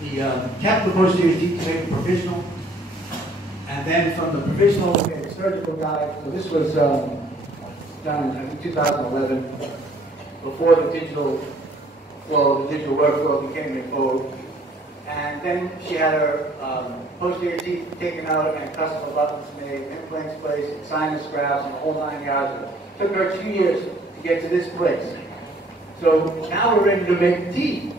He kept the posterior teeth to make it provisional. And then from the provisional, we made a surgical guide. So this was done in, I think, 2011, before the digital flow, the digital workflow became in vogue. And then she had her posterior teeth taken out and custom abutments made, implants placed, sinus grafts, and the whole 9 yards. It took her 2 years to get to this place. So now we're ready to make the teeth.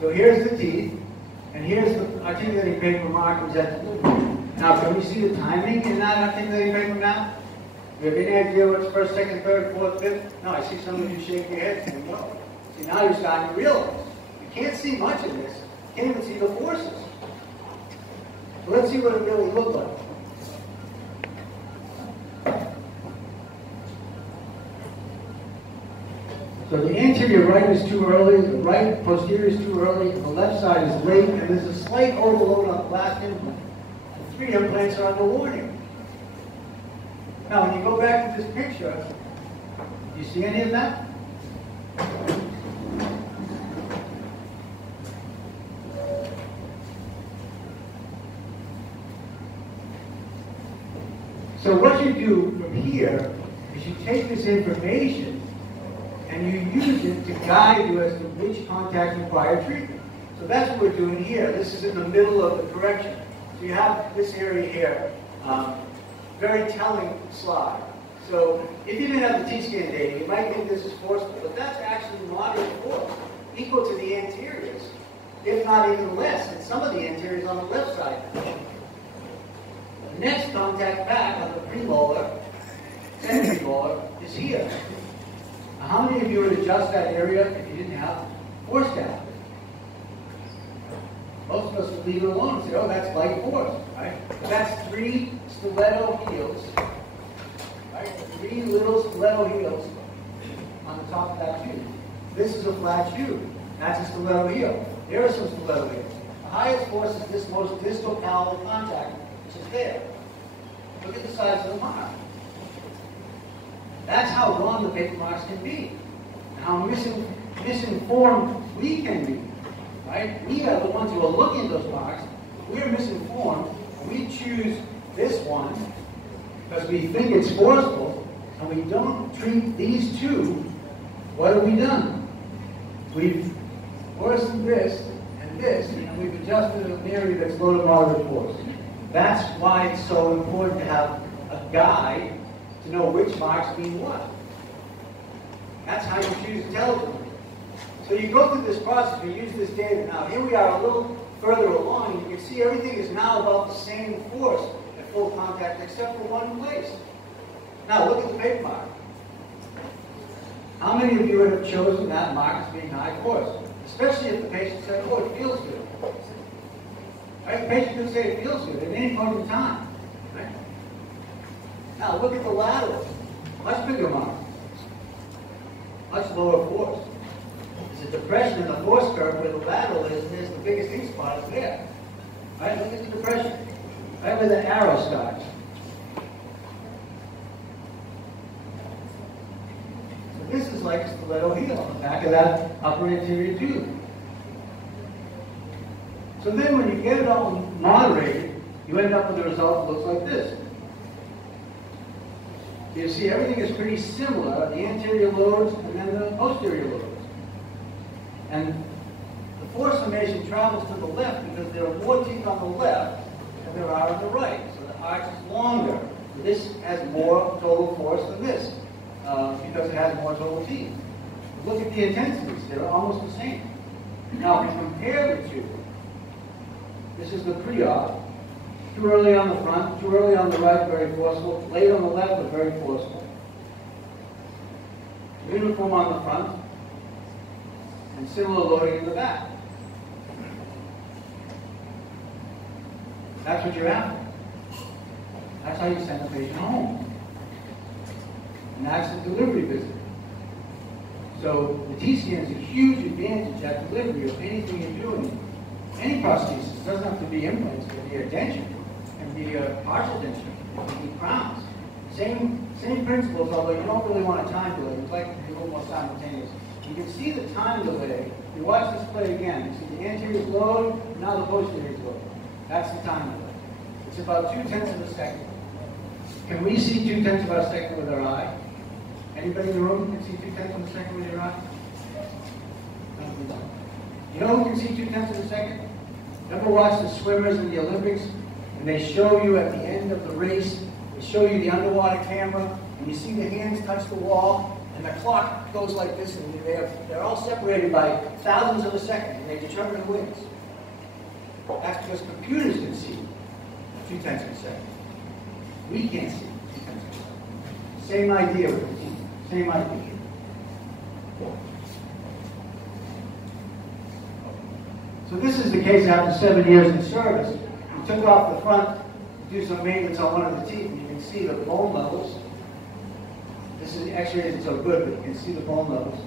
So here's the teeth, and here's the articulating paper markers at the delivery. Now, can we see the timing in that articulating paper now? Do you have any idea what's first, second, third, fourth, fifth? No, I see some of you shaking your heads and no. See, now you're starting to realize. You can't see much of this. You can't even see the forces. So let's see what it really looked like. So the anterior right is too early, the right posterior is too early, the left side is late, and there's a slight overload on the last implant. The 3 implants are under warning. Now, when you go back to this picture, do you see any of that? So what you do from here is you take this information and you use it to guide you as to which contacts require treatment. So that's what we're doing here. This is in the middle of the correction. So you have this area here, very telling slide. So if you didn't have the Tscan data, you might think this is forceful, but that's actually moderate force, equal to the anteriors, if not even less, and some of the anteriors on the left side. The next contact back on the premolar, second premolar, is here. Now, how many of you would adjust that area if you didn't have force down? Most of us would leave it alone and say, oh, that's light force, right? But that's 3 stiletto heels, right? 3 little stiletto heels on the top of that tube. This is a flat tube. That's a stiletto heel. There are some stiletto heels. The highest force is this most distal palatal contact, which is there. Look at the size of the mark. That's how wrong the paper marks can be, and how misinformed we can be. Right? We are the ones who are looking at those marks. We're misinformed, and we choose this one because we think it's forceful, and we don't treat these 2. What have we done? We've worsened this and this, and we've adjusted an area that's low to moderate force. That's why it's so important to have a guide to know which marks mean what. That's how you choose intelligently. So you go through this process, you use this data. Now here we are a little further along, and you can see everything is now about the same force at full contact except for one place. Now look at the paper mark. How many of you would have chosen that mark as being high force? Especially if the patient said, oh, it feels good. Right? The patient could say it feels good at any point in time. Right? Now look at the lateral. Much bigger mark. Much lower force. There's a depression in the force curve where the lateral is, and there's the biggest ink spot is there. Right? Look at the depression. Right where the arrow starts. So this is like a stiletto heel on the back of that upper anterior tube. So then when you get it all moderated, you end up with a result that looks like this. So you see everything is pretty similar, the anterior lobes and then the posterior lobes. And the force summation travels to the left because there are more teeth on the left than there are on the right. So the arch is longer. This has more total force than this because it has more total teeth. Look at the intensities. They're almost the same. Now, if you compare the 2, this is the pre-op. Too early on the front, too early on the right, very forceful. Late on the left, but very forceful. Uniform on the front, and similar loading in the back. That's what you're after. That's how you send the patient home. And that's the delivery visit. So the Tscan is a huge advantage at delivery of anything you're doing. Any prosthesis. It doesn't have to be implants. It can be a denture. It can be a partial denture. It can be crowns. Same principles, although you don't really want a time delay. You'd like to be a little more simultaneous. You can see the time delay You watch this play again. You see the anterior load, now the posterior load. That's the time delay. It's about 2/10 of a second. Can we see 2/10 of a second with our eye? Anybody in the room can see 2/10 of a second with your eye? You know who can see 2/10 of a second? Ever watch the swimmers in the Olympics? And they show you at the end of the race, they show you the underwater camera, and you see the hands touch the wall, and the clock goes like this, and they're all separated by thousands of a second, and they determine who wins. That's because computers can see 2/10 of a second. We can't see 2/10 of a second. Same idea with the team. Same idea. So this is the case after 7 years in service. We took off the front to do some maintenance on one of the teeth, and you can see the bone levels. This is X-ray isn't so good, but you can see the bone levels.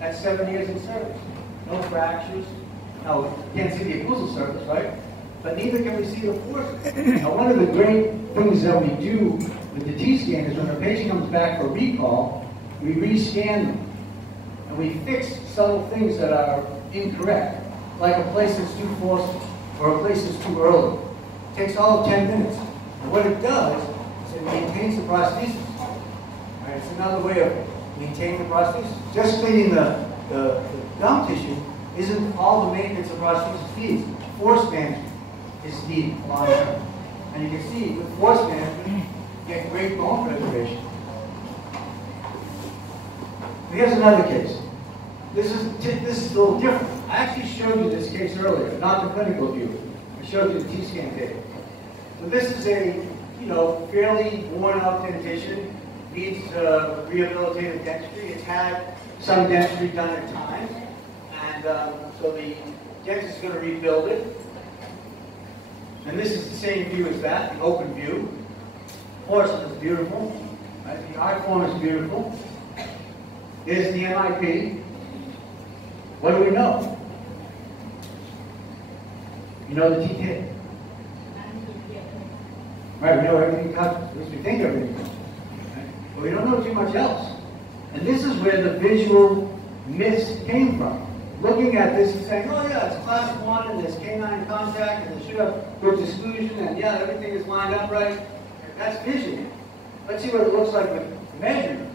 That's 7 years in service. No fractures. Now, you can't see the occlusal surface, right? But neither can we see the forces. Now, one of the great things that we do with the Tscan is when a patient comes back for recall, we rescan them. And we fix subtle things that are incorrect, like a place that's too forceful or a place that's too early. It takes all of 10 minutes. And what it does is it maintains the prosthesis. Right? It's another way of maintaining the prosthesis. Just cleaning the gum tissue isn't all the maintenance of prosthesis needs. Force management is needed long term. And you can see with force management, you get great bone preservation. Here's another case. This is a little different. I actually showed you this case earlier, not the clinical view. I showed you the Tscan data. So this is a, fairly worn-out dentition, needs rehabilitative dentistry. It's had some dentistry done at times, and so the dentist is going to rebuild it. And this is the same view as that, the open view. Porcelain is beautiful. Right? The art form is beautiful. Here's the MIP. What do we know? You know the teeth hit. Right, we know everything touches. At least we think everything touches. Right? But we don't know too much else. And this is where the visual miss came from. Looking at this and saying, oh yeah, it's class 1 and there's canine contact and there should have good exclusion and yeah, everything is lined up right. That's vision. Let's see what it looks like with measurement.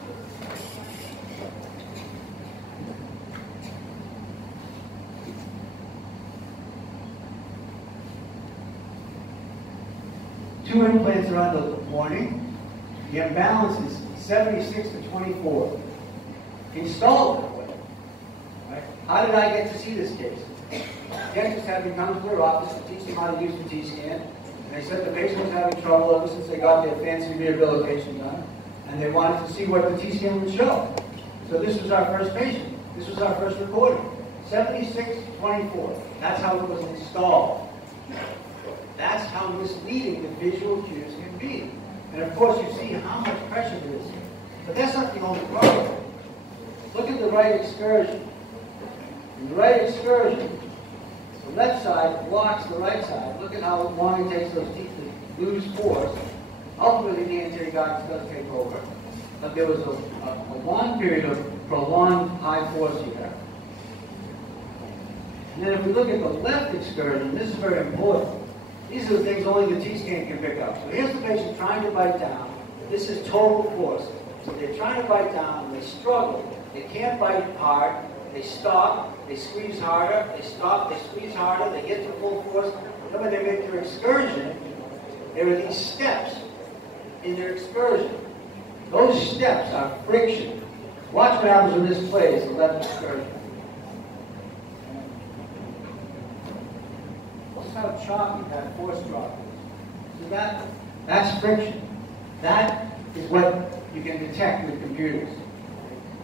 Two implants around the morning. The imbalance is 76 to 24. Installed that way. Right? How did I get to see this case? Dentists had me come to their office to teach them how to use the Tscan. And they said the patient was having trouble ever since they got their fancy rehabilitation done. And they wanted to see what the Tscan would show. So this was our first patient. This was our first recording. 76 to 24. That's how it was installed. That's how misleading the visual cues can be. And of course, you see how much pressure there is. But that's not the only problem. Look at the right excursion. In the right excursion, the left side blocks the right side. Look at how long it takes those teeth to lose force. Ultimately, the anterior guidance does take over. But there was a long period of prolonged high force here. And then if we look at the left excursion, this is very important. These are the things only the Tscan can pick up. So here's the patient trying to bite down. This is total force. So they're trying to bite down, and they struggle. They can't bite hard. They stop. They squeeze harder. They stop. They squeeze harder. They get to full force. Then when they make their excursion, there are these steps in their excursion. Those steps are friction. Watch what happens when this plays, the left excursion. How choppy that force drop is. So that's friction. That is what you can detect with computers.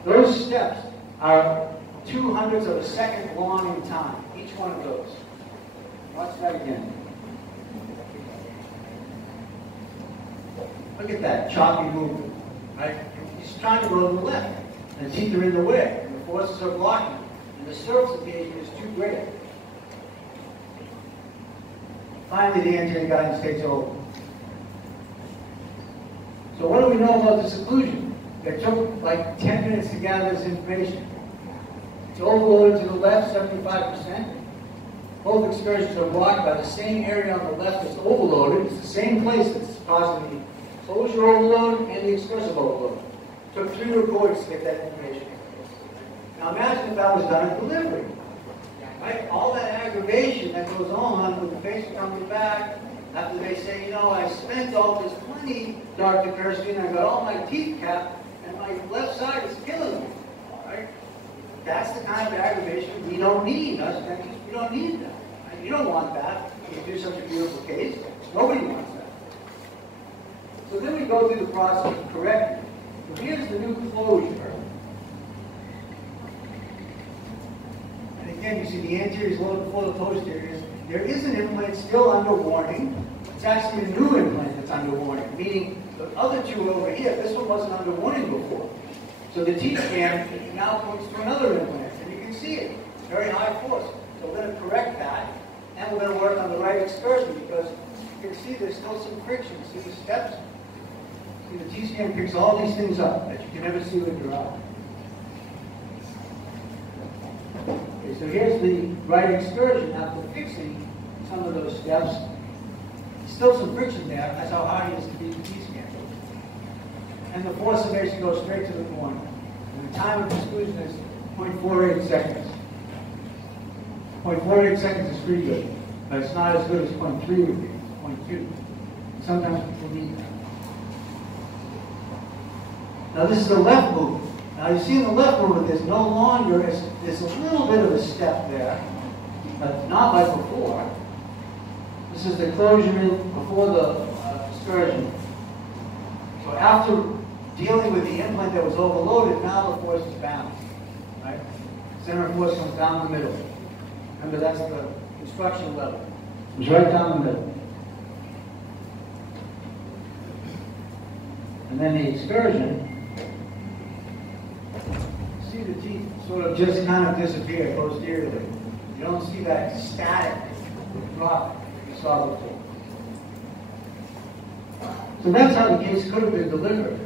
Those steps are 0.02 of a second long in time, each one of those. Watch that again. Look at that choppy movement, right? He's trying to go to the left, and the teeth are in the way, and the forces are blocking, and the surface engagement is too great. Finally, the anterior guidance takes over. So what do we know about this occlusion? It took like 10 minutes to gather this information. It's overloaded to the left, 75%. Both excursions are blocked by the same area on the left that's overloaded. It's the same place that's causing the closure overload and the excursive overload. Took 3 reports to get that information. Now imagine if that was done at delivery. Right? All that aggravation that goes on with the patient coming back after they say, you know, I spent all this money, Dr. Kirsty, and I got all my teeth capped, and my left side is killing me. All right? That's the kind of aggravation we don't need. Us dentists, we don't need that. Right? You don't want that. You do such a beautiful case. Nobody wants that. So then we go through the process of correcting. So here's the new closure. And again, you see the anterior is low before the posterior. There is an implant still under warning. It's actually a new implant that's under warning, meaning the other two are over here. This one wasn't under warning before. So the Tscan now points to another implant, and you can see it. It's very high force. So we're going to correct that, and we're going to work on the right excursion because you can see there's still some friction. See the steps? See, the Tscan picks all these things up that you can never see with your eye. Okay, so here's the right excursion after fixing some of those steps. Still some friction there. That's how hard it is to beat the Tscan. And the force summation goes straight to the corner. And the time of exclusion is 0.48 seconds. 0.48 seconds is pretty good, but it's not as good as 0.3 would be, 0.2. Sometimes people need that. Now this is the left movement. Now you see in the left movement there's no longer, there's a little bit of a step there, but not like before. This is the closure before the excursion. So after dealing with the implant that was overloaded, now the force is balanced. Right? Center of force comes down the middle. Remember, that's the construction level. It's right down the middle. And then the excursion, see the teeth sort of just kind of disappear posteriorly. You don't see that static drop you saw before. So that's how the case could have been delivered.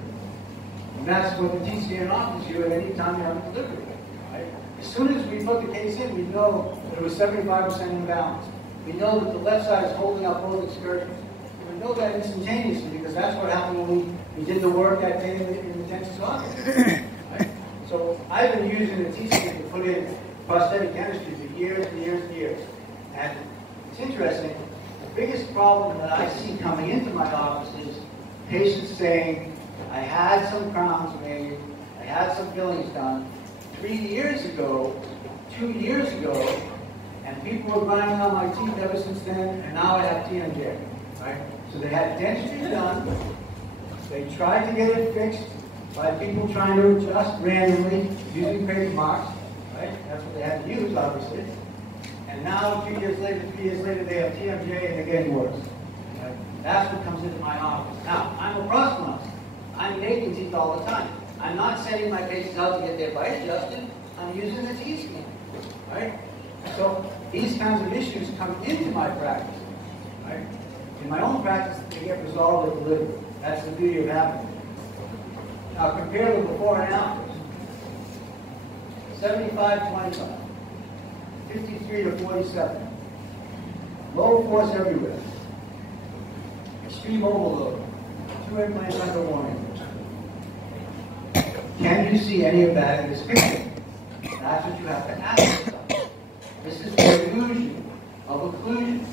And that's what the Tscan offers you at any time you have a delivery. Right? As soon as we put the case in, we know that it was 75% imbalance. We know that the left side is holding up both excursions. We know that instantaneously because that's what happened when we did the work that day in the dentist's office. Right? So I've been using the Tscan to put in prosthetic dentistry for years and years and years. And it's interesting. The biggest problem that I see coming into my office is patients saying, I had some crowns made, I had some fillings done 3 years ago, 2 years ago, and people were grinding on my teeth ever since then, and now I have TMJ. Right? So they had dentistry done, they tried to get it fixed by people trying to adjust randomly using crazy marks. Right? That's what they had to use, obviously. And now, 2 years later, 3 years later, they have TMJ and they're getting worse. Right? That's what comes into my office. Now, I'm a prosthodontist. I'm making teeth all the time. I'm not sending my patients out to get their bite adjusted. I'm using the Tscan. Right? So these kinds of issues come into my practice. Right? In my own practice, they get resolved at delivery. That's the beauty of having it. Now compare the before and afters. 75-25. 53 to 47. Low force everywhere. Extreme overload. 2 implants under warning. Can you see any of that in this picture? That's what you have to ask yourself. This is the illusion of occlusion.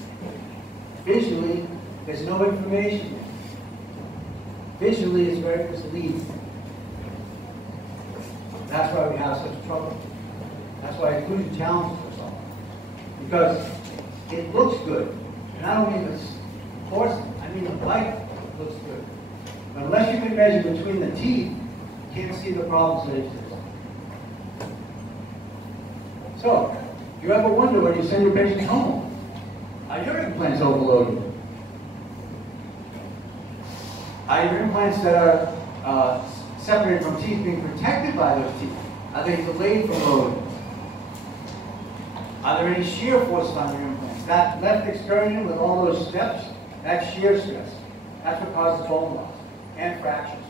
Visually, there's no information there. Visually, it's very misleading. That's why we have such trouble. That's why occlusion challenges us all. Because it looks good. And I don't mean this porcelain, I mean the light looks good. But unless you can measure between the teeth, you can't see the problems that exist. So, you ever wonder when you send your patients home, are your implants overloaded? Are your implants that are separated from teeth being protected by those teeth? Are they delayed from loading? Are there any shear forces on your implants? That left excursion with all those steps, that's shear stress. That's what causes bone loss and fractures.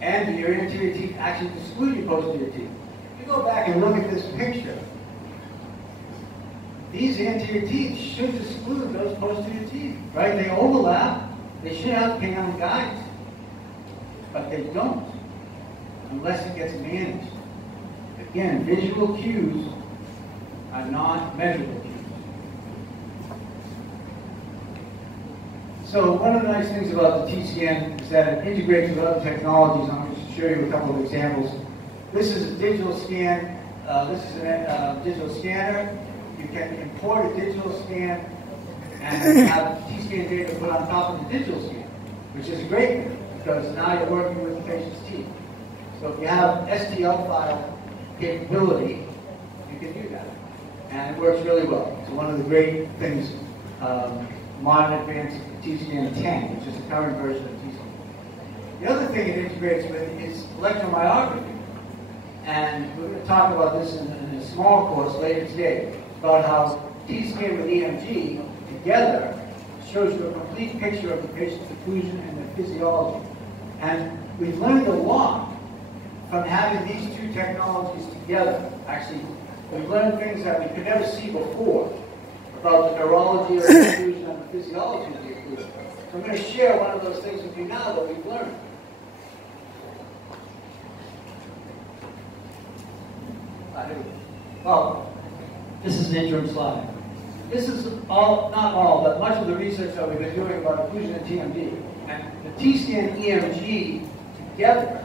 And do your anterior teeth actually exclude your posterior teeth? you go back and look at this picture, these anterior teeth should exclude those posterior teeth, right? They overlap. They should have canine guides, but they don't, unless it gets managed. Again, visual cues are not measurable cues. So one of the nice things about the Tscan is that it integrates with other technologies. I'm going to show you a couple of examples. This is a digital scan. This is a digital scanner. You can import a digital scan and have Tscan data put on top of the digital scan, which is a great thing because now you're working with the patient's teeth. So if you have STL file capability, you can do that. And it works really well. It's one of the great things, modern advanced Tscan 10, which is the current version of Tscan. The other thing it integrates with is electromyography. And we're going to talk about this in a small course later today, about how Tscan with EMG together shows you a complete picture of the patient's occlusion and their physiology. And we've learned a lot from having these two technologies together. Actually, we've learned things that we could never see before about the neurology of the occlusion and the physiology of the occlusion. So I'm going to share one of those things with you now that we've learned. Well, this is an interim slide. This is all, not all, but much of the research that we've been doing about occlusion and TMD. And the Tscan EMG together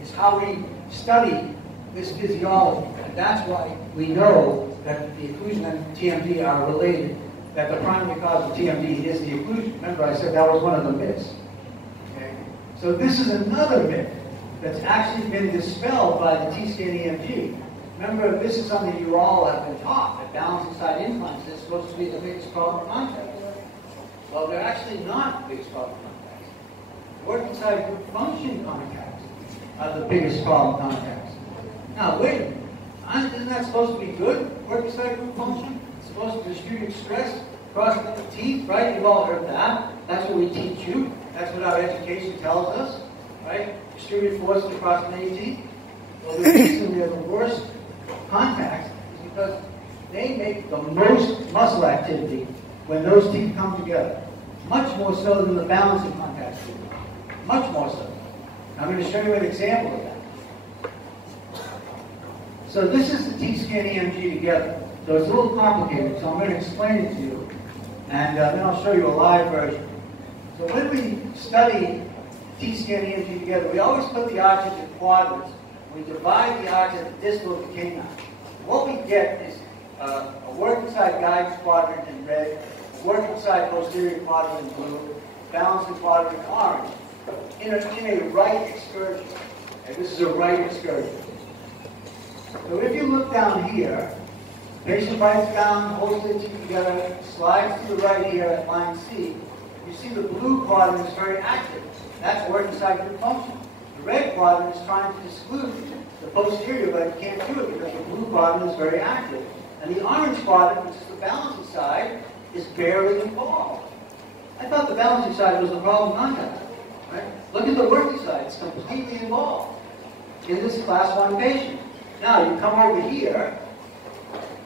is how we study this physiology. And that's why we know that the occlusion and TMD are related, that the primary cause of TMD is the occlusion. Remember, I said that was one of the myths. Okay? So this is another myth that's actually been dispelled by the Tscan EMG. Remember, this is something you all have been taught, that balancing side implants is supposed to be the biggest problem contacts. Well, they're actually not the biggest problem contacts. Working side group function contacts are the biggest problem contacts. Now, wait a minute. Isn't that supposed to be good? Working side group function? It's supposed to distribute stress across the teeth, right? You've all heard that. That's what we teach you. That's what our education tells us, right? Distribute forces across many teeth. Well, the reason they're the worst contacts is because they make the most muscle activity when those teeth come together. Much more so than the balancing contacts do. Much more so. I'm going to show you an example of that. So this is the Tscan EMG together. So it's a little complicated, so I'm going to explain it to you. And then I'll show you a live version. So when we study Tscan EMG together, we always put the arches in quadrants. We divide the arch at the distal of the canine. What we get is a working side guidance quadrant in red, a working side posterior quadrant in blue, balancing quadrant in orange, in a right excursion. And this is a right excursion. So if you look down here, patient bites down, holds the teeth together, slides to the right here at line C. You see the blue quadrant is very active. That's working side group function. The red quadrant is trying to exclude the posterior, but it can't do it because the blue quadrant is very active. And the orange quadrant, which is the balancing side, is barely involved. I thought the balancing side was the problem contact. Right? Look at the working side. It's completely involved in this class 1 patient. Now, you come over here.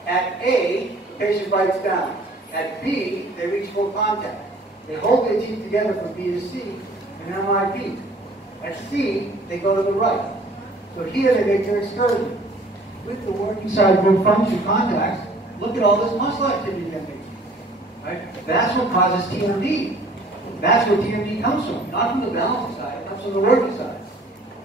At A, the patient bites down. At B, they reach full contact. They hold their teeth together from B to C, and MIP. At C, they go to the right. So here they make their excursion. With the working side group function contacts, look at all this muscle activity they're making. Right? That's what causes TMD. That's where TMD comes from. Not from the balancing side, it comes from the working side.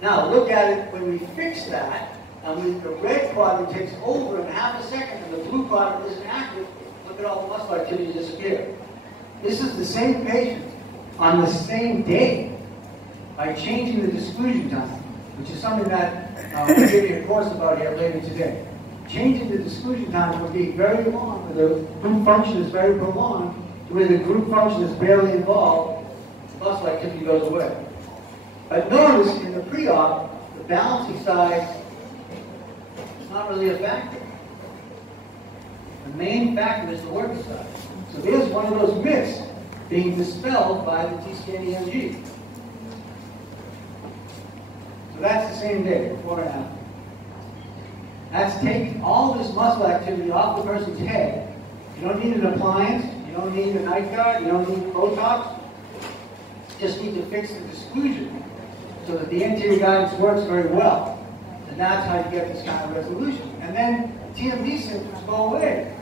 Now look at it when we fix that, and when the red quadrant takes over in half a second and the blue quadrant isn't active, look at all the muscle activity disappear. This is the same patient on the same day by changing the disclusion time, which is something that we'll give you a course about here later today. Changing the disclusion time would be very long, where the group function is very prolonged, where the group function is barely involved, muscle activity goes away. But notice in the pre-op, the balancing side is not really a factor. The main factor is the working side. So there's one of those myths being dispelled by the Tscan EMG. So that's the same day, before and after. That's taking all this muscle activity off the person's head. You don't need an appliance, you don't need a night guard, you don't need Botox. You just need to fix the disclusion so that the anterior guidance works very well. And that's how you get this kind of resolution. And then TMD symptoms go away.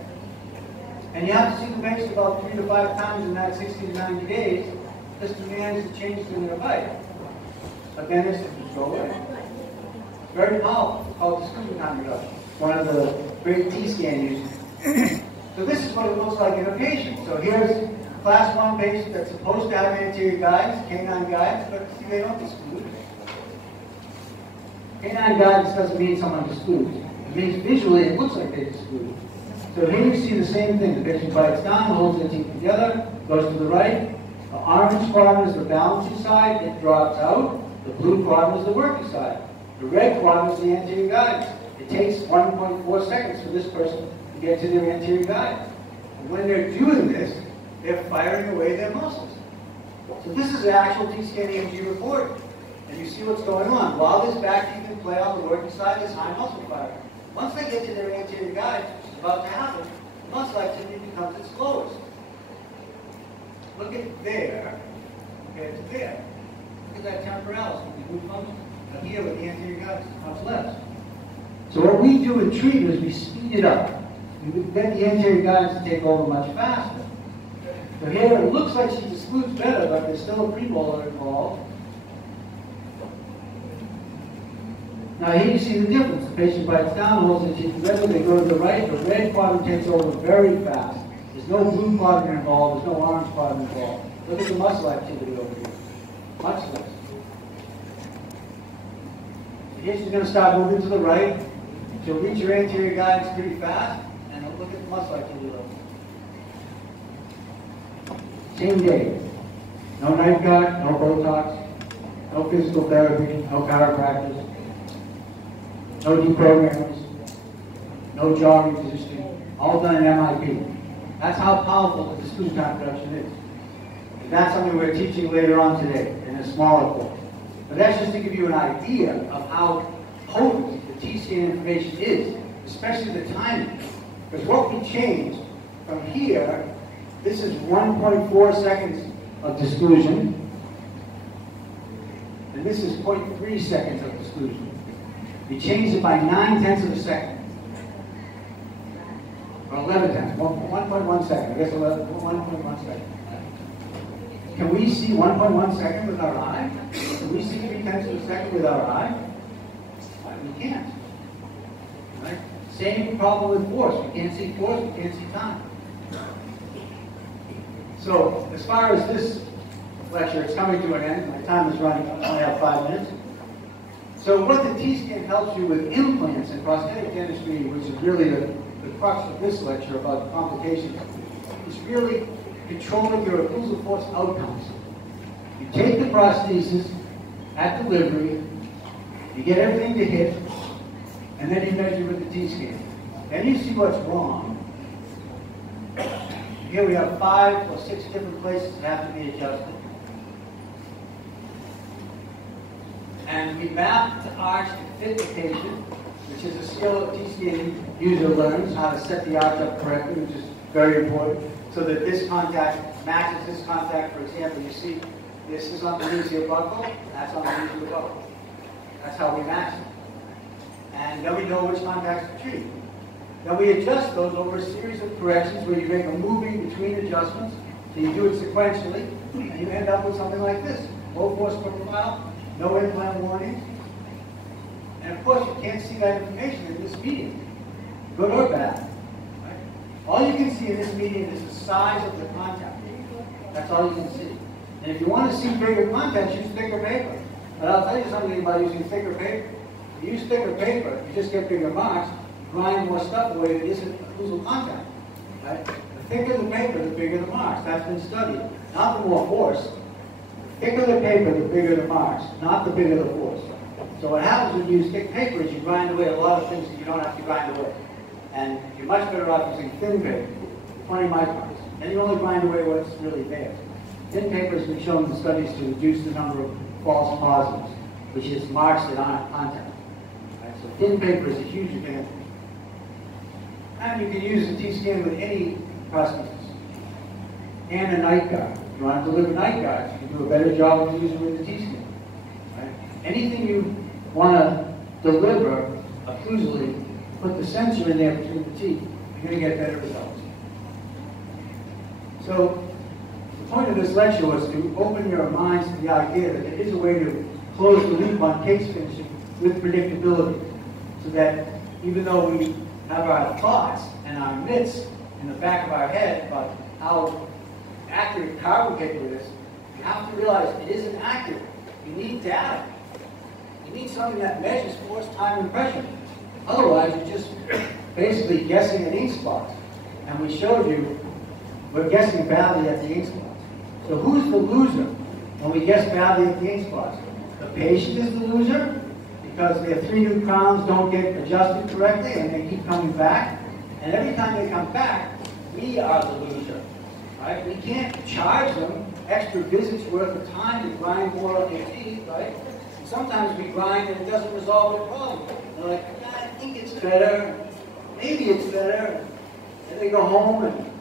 And you have to see the patient about 3 to 5 times in that 60 to 90 days just to manage the changes in their life. But then the symptoms go away. It's very powerful. It's called disclusion time reduction. One of the great Tscan uses. So this is what it looks like in a patient. So here's a class 1 patient that's supposed to have anterior guidance, canine guidance, but see, they don't disclude. Canine guidance doesn't mean someone discludes. It means visually it looks like they disclude. So here you see the same thing. The patient bites down, holds their teeth together, goes to the right. The orange quadrant is the balancing side, it drops out. The blue quadrant is the working side. The red quadrant is the anterior guidance. It takes 1.4 seconds for this person to get to their anterior guidance. And when they're doing this, they're firing away their muscles. So this is the actual Tscan EMG report. And you see what's going on. While this back teeth can play on the working side, there's high muscle firing. Once they get to their anterior guidance, which is about to happen, muscle activity becomes its slowest. Look at there compared to there. Look at that temporalis with the glute function. Now here with the anterior guidance, it's much less. So what we do with treatment is we speed it up. We get the anterior guidance to take over much faster. So here it looks like she discludes better, but there's still a premolar involved. Now here you see the difference. The patient bites down, holds their teeth together, they go to the right, the red quadrant takes over very fast. There's no blue quadrant involved, there's no orange quadrant involved. Look at the muscle activity over here. Much less. Here she's going to start moving to the right. She'll reach her anterior guidance pretty fast, and look at the muscle activity level. Same day. No night guard, no Botox, no physical therapy, no chiropractors, no deprogrammers, no jaw repositioning, all done in MIP. That's how powerful the disclusion time reduction is. And that's something we're teaching later on today in a smaller course. But that's just to give you an idea of how potent the Tscan information is, especially the timing. Because what we changed from here, this is 1.4 seconds of disclusion, and this is 0.3 seconds of disclusion. We changed it by 9/10 of a second. Or 11 tenths, 1.1 second. I guess 1.1 second. Can we see 1.1 second with our eye? Can we see 3/10 of a second with our eye? We can't. Right? Same problem with force. We can't see force, we can't see time. So, as far as this lecture, it's coming to an end. My time is running. I only have 5 minutes. So what the Tscan helps you with implants and prosthetic dentistry, which is really the crux of this lecture about complications, is really controlling your occlusal force outcomes. You take the prosthesis at delivery, you get everything to hit, and then you measure with the Tscan. Then you see what's wrong. Here we have 5 or 6 different places that have to be adjusted. And we map the arch to fit the patient, which is a skill that Tscan user learns, how to set the arch up correctly, which is very important, so that this contact matches this contact. For example, you see this is on the mesial buccal, that's on the mesial buccal. That's how we match it. And then we know which contacts to treat. Then we adjust those over a series of corrections where you make a moving between adjustments. So you do it sequentially, and you end up with something like this. Low force profile, no implant warnings. And of course, you can't see that information in this medium, good or bad. Right? All you can see in this medium is the size of the contact. That's all you can see. And if you want to see bigger contacts, use thicker paper. But I'll tell you something about using thicker paper. If you use thicker paper, you just get bigger marks, grind more stuff away that isn't occlusal contact. Right? The thicker the paper, the bigger the marks. That's been studied. Not the more force. The thicker the paper, the bigger the marks, not the bigger the force. So what happens when you use thick paper is you grind away a lot of things that you don't have to grind away. And you're much better off using thin paper, 20 microns. And you only grind away what's really there. Thin paper has been shown in studies to reduce the number of false positives, which is marks that aren't contact. Right? So thin paper is a huge advantage. And you can use the Tscan with any prosthesis. And a night guard. If you want to deliver night guards, you can do a better job of using with the Tscan. Right? Anything you want to deliver occlusally, put the sensor in there between the teeth, you're going to get better results. So the point of this lecture was to open your minds to the idea that there is a way to close the loop on case finishing with predictability, so that even though we have our thoughts and our myths in the back of our head about how accurate carbon paper is, you have to realize it isn't accurate. You need data. You need something that measures force, time, and pressure. Otherwise, you're just basically guessing at ink spots. And we showed you we're guessing badly at the ink spots. So who's the loser when we guess badly at the ink spots? The patient is the loser because their 3 new crowns don't get adjusted correctly and they keep coming back. And every time they come back, we are the loser. Right? We can't charge them extra visits worth of time to grind more on their teeth, right? And sometimes we grind and it doesn't resolve the problem. They're like, I think it's better. Maybe it's better. And they go home and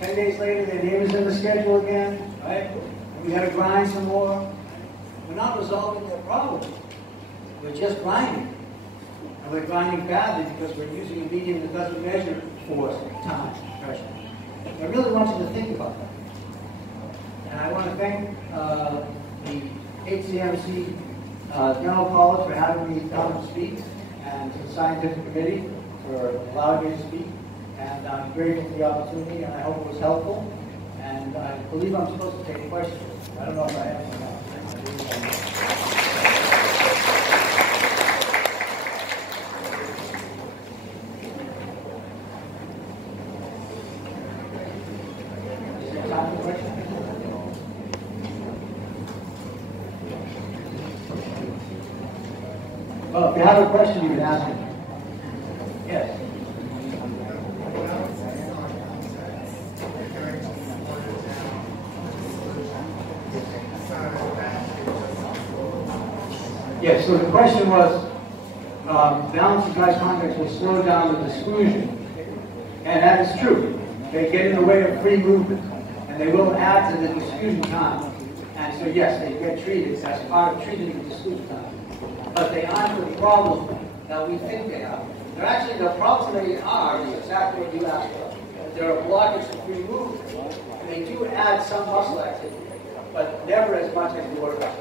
10 days later their name is in the schedule again, right? And we got to grind some more. We're not resolving their problem. We're just grinding. And we're grinding badly because we're using a medium that doesn't measure force, time, pressure. I really want you to think about that. And I want to thank the HCMC General College for having me come and speak, and to the scientific committee for allowing me to speak. And I'm grateful for the opportunity, and I hope it was helpful. And I believe I'm supposed to take questions. I don't know if I am or not. Well, if you have a question, you can ask me. Yes. Yes, so the question was, balance of dry contacts will slow down the disclusion. And that is true. They get in the way of free movement. And they will add to the disclusion time. And so yes, they get treated as part of treating the disclusion time. But they aren't the problem that we think they are. They're actually, the problem they are is exactly what you asked for. That there are blockage to free movement. And they do add some muscle activity, but never as much as the order.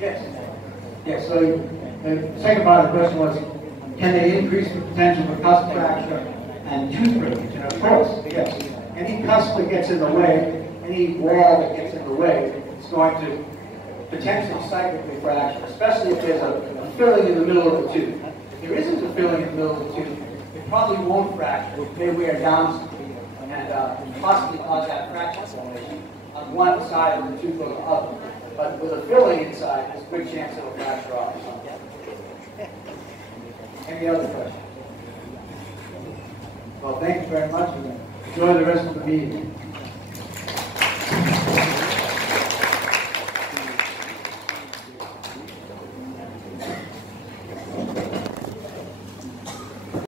Yes. Yes, so the second part of the question was, can they increase the potential for cusp fracture and tooth breakage? And of course, yes. Any cusp that gets in the way, any wall that gets in the way, is going to potentially cyclically fracture, especially if there's a filling in the middle of the tooth. If there isn't a filling in the middle of the tooth, it probably won't fracture. It may wear down and possibly cause that fracture formation on one side of the tooth or the other. But with a filling inside, there's a good chance it'll fracture off. Any other questions? Well, thank you very much, and enjoy the rest of the meeting.